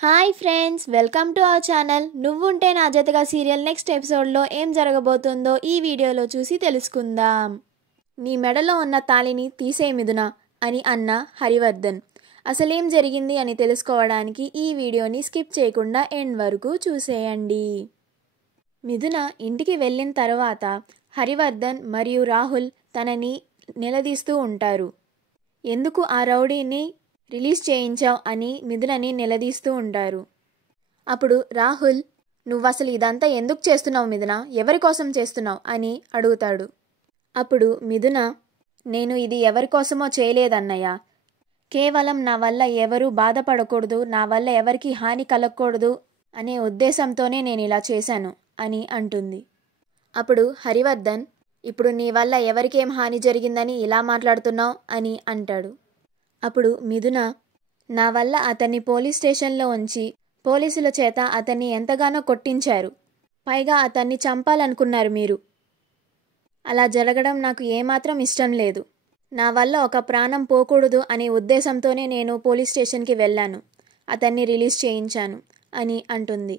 Hi friends, welcome to our channel. నువ్వుంటే నా జతగా సీరియల్ నెక్స్ట్ ఎపిసోడ్లో ఏం జరగబోతుందో ఈ వీడియోలో చూసి తెలుసుకుందాం. నీ మెడలో ఉన్న తాళిని తీసే మిథున అని అన్న హరివర్ధన్. అసలేం జరిగింది అని తెలుసుకోవడానికి ఈ వీడియోని స్కిప్ చేయకుండా ఎండ్ వరకు చూసేయండి. మిథున ఇంటికి వెళ్ళిన తర్వాత హరివర్ధన్ మరియు రాహుల్ తనని నిలదీస్తూ ఉంటారు. ఎందుకు ఆ రౌడీని రిలీజ్ చేయించావు అని మిథునని నిలదీస్తూ ఉంటారు. అప్పుడు రాహుల్, నువ్వసలు ఇదంతా ఎందుకు చేస్తున్నావు మిథున, ఎవరి కోసం చేస్తున్నావు అని అడుగుతాడు. అప్పుడు మిథున, నేను ఇది ఎవరి కోసమో చేయలేదన్నయ్య, కేవలం నా వల్ల ఎవరూ బాధపడకూడదు, నా వల్ల ఎవరికి హాని కలగకూడదు అనే ఉద్దేశంతోనే నేను ఇలా చేశాను అని అంటుంది. అప్పుడు హరివర్ధన్, ఇప్పుడు నీ వల్ల ఎవరికేం హాని జరిగిందని ఇలా మాట్లాడుతున్నావు అని అంటాడు. అప్పుడు మిథున, నా వల్ల అతన్ని పోలీస్ స్టేషన్లో ఉంచి పోలీసుల చేత అతన్ని ఎంతగానో కొట్టించారు, పైగా అతన్ని చంపాలనుకున్నారు మీరు. అలా జరగడం నాకు ఏమాత్రం ఇష్టం లేదు. నా వల్ల ఒక ప్రాణం పోకూడదు అనే ఉద్దేశంతోనే నేను పోలీస్ స్టేషన్కి వెళ్ళాను, అతన్ని రిలీజ్ చేయించాను అని అంటుంది.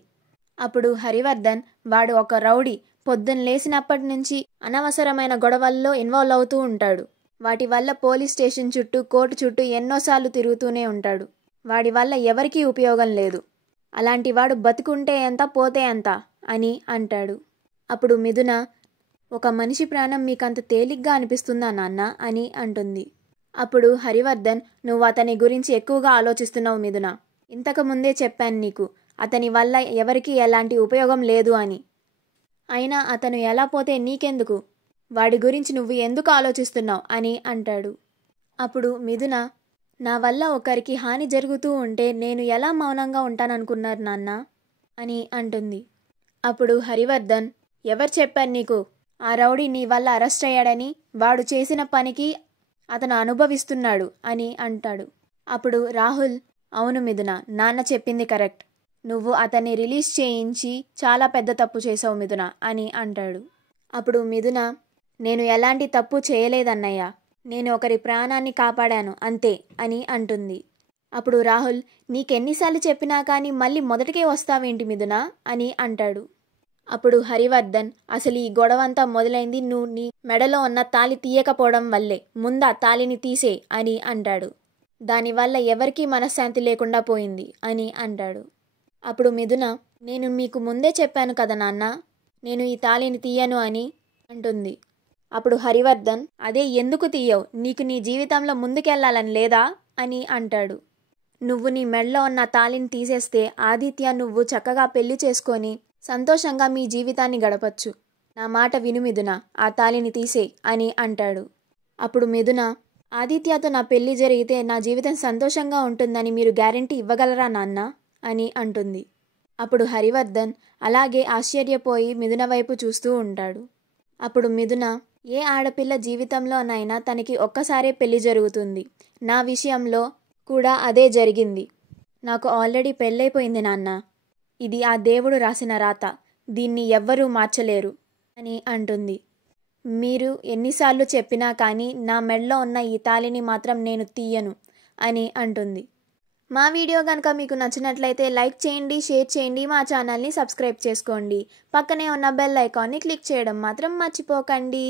అప్పుడు హరివర్ధన్, వాడు ఒక రౌడీ, పొద్దున్న లేచినప్పటి నుంచి అనవసరమైన గొడవల్లో ఇన్వాల్వ్ అవుతూ ఉంటాడు. వాటి వల్ల పోలీస్ స్టేషన్ చుట్టూ కోర్టు చుట్టూ ఎన్నోసార్లు తిరుగుతూనే ఉంటాడు. వాడి వల్ల ఎవరికీ ఉపయోగం లేదు. అలాంటి వాడు బతుకుంటే ఎంత పోతే ఎంత అని అంటాడు. అప్పుడు మిథున, ఒక మనిషి ప్రాణం మీకంత తేలిగ్గా అనిపిస్తుందా నాన్న అని అంటుంది. అప్పుడు హరివర్ధన్, నువ్వు అతని గురించి ఎక్కువగా ఆలోచిస్తున్నావు మిథున. ఇంతకుముందే చెప్పాను నీకు, అతని వల్ల ఎవరికీ ఎలాంటి ఉపయోగం లేదు అని. అయినా అతను ఎలా పోతే నీకెందుకు, వాడి గురించి నువ్వు ఎందుకు ఆలోచిస్తున్నావు అని అంటాడు. అప్పుడు మిథున, నా వల్ల ఒకరికి హాని జరుగుతూ ఉంటే నేను ఎలా మౌనంగా ఉంటాననుకున్నారు నాన్న అని అంటుంది. అప్పుడు హరివర్ధన్, ఎవరు చెప్పారు నీకు ఆ రౌడీ నీ వల్ల అరెస్ట్ అయ్యాడని, వాడు చేసిన పనికి అతను అనుభవిస్తున్నాడు అని అంటాడు. అప్పుడు రాహుల్, అవును మిథున, నాన్న చెప్పింది కరెక్ట్, నువ్వు అతన్ని రిలీజ్ చేయించి చాలా పెద్ద తప్పు చేసావు మిథున అని అంటాడు. అప్పుడు మిథున, నేను ఎలాంటి తప్పు చేయలేదన్నయ్య, నేను ఒకరి ప్రాణాన్ని కాపాడాను అంతే అని అంటుంది. అప్పుడు రాహుల్, నీకెన్నిసార్లు చెప్పినా కానీ మళ్ళీ మొదటికే వస్తావేంటి మిథున అని అంటాడు. అప్పుడు హరివర్ధన్, అసలు ఈ గొడవంతా మొదలైంది నువ్వు నీ మెడలో ఉన్న తాళి తీయకపోవడం వల్లే, ముందా తాళిని తీసే అని అంటాడు. దానివల్ల ఎవరికీ మనశ్శాంతి లేకుండా పోయింది అని అంటాడు. అప్పుడు మిథున, నేను మీకు ముందే చెప్పాను కదా నాన్న, నేను ఈ తాళిని తీయను అని అంటుంది. అప్పుడు హరివర్ధన్, అదే ఎందుకు తీయవు, నీకు నీ జీవితంలో ముందుకెళ్లాలని లేదా అని అంటాడు. నువ్వు నీ మెడలో ఉన్న తాళిని తీసేస్తే ఆదిత్య నువ్వు చక్కగా పెళ్లి చేసుకొని సంతోషంగా మీ జీవితాన్ని గడపచ్చు. నా మాట విను మిథున, ఆ తాళిని తీసే అని అంటాడు. అప్పుడు మిథున, ఆదిత్యతో నా పెళ్లి జరిగితే నా జీవితం సంతోషంగా ఉంటుందని మీరు గ్యారెంటీ ఇవ్వగలరా నాన్న అని అంటుంది. అప్పుడు హరివర్ధన్ అలాగే ఆశ్చర్యపోయి మిథున వైపు చూస్తూ ఉంటాడు. అప్పుడు మిథున, ఏ ఆడపిల్ల జీవితంలోనైనా తనకి ఒక్కసారే పెళ్లి జరుగుతుంది, నా విషయంలో కూడా అదే జరిగింది. నాకు ఆల్రెడీ పెళ్ళైపోయింది నాన్న, ఇది ఆ దేవుడు రాసిన రాత, దీన్ని ఎవ్వరూ మార్చలేరు అని అంటుంది. మీరు ఎన్నిసార్లు చెప్పినా కానీ నా మెడలో ఉన్న ఈ తాళిని మాత్రం నేను తీయను అని అంటుంది. మా వీడియో కనుక మీకు నచ్చినట్లయితే లైక్ చేయండి, షేర్ చేయండి, మా ఛానల్ని సబ్స్క్రైబ్ చేసుకోండి, పక్కనే ఉన్న బెల్ ఐకాన్ని క్లిక్ చేయడం మాత్రం మర్చిపోకండి.